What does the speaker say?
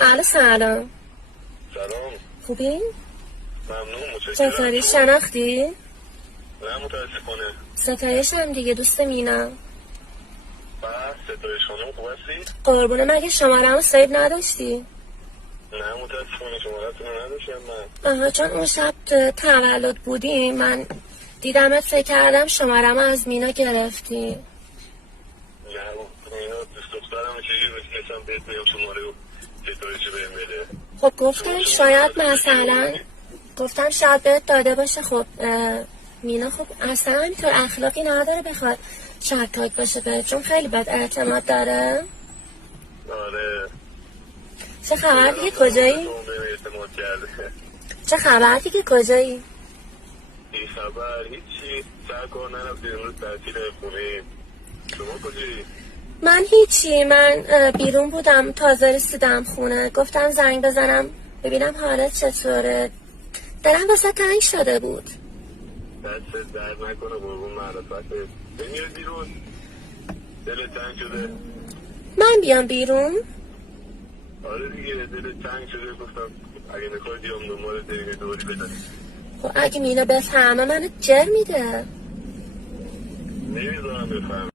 الو سلام. سلام. خوبی؟ ممنون، متشکرم. چطوری؟ شناختی؟ نه متاسفانه. ستایش هم دیگه، دوست مینا. بس ستایش خانم خوب هستی؟ قربونه، مگه شماره‌مو سیو نداشتی؟ نه متاسفانه شماره‌تون رو نداشتم من. آها، چون اون شب تولد بودیم من دیدمت، فکر کردم شماره‌مو از مینا گرفتی. نه مینا دوست دخترم چجوری بسیدم بهت میگم شماره و ستایشو بهم بده. خب گفتم شاید بهت داده باشه. خب مینا خب اصلا همینطور اخلاقی نداره بخواد شکاک باشه بهت، چون خیلی بد اعتماد داره. آره. چه خبر دیگه؟ کجایی؟ اعتماد کرده. چه خبر دیگه؟ کجایی؟ این خبر هیچی، سر کار نرفتی امروز تعطیل خونه. شما کجایی؟ من هیچی، من بیرون بودم، تازه رسیدم خونه، گفتم زنگ بزنم ببینم حالت چطوره. دلم واسه تنگ شده بود. دستت درد نکنه قربون معرفتت. بمیره بیرون، دلت تنگ شده. من بیام بیرون؟ آره دیگه دلت تنگ شده، گفتم اگه میخوای بیام دنبالت بریم دوری بزنیم. خب اگه مینا بفهمه منو جر میده. نمیذارم بفهم.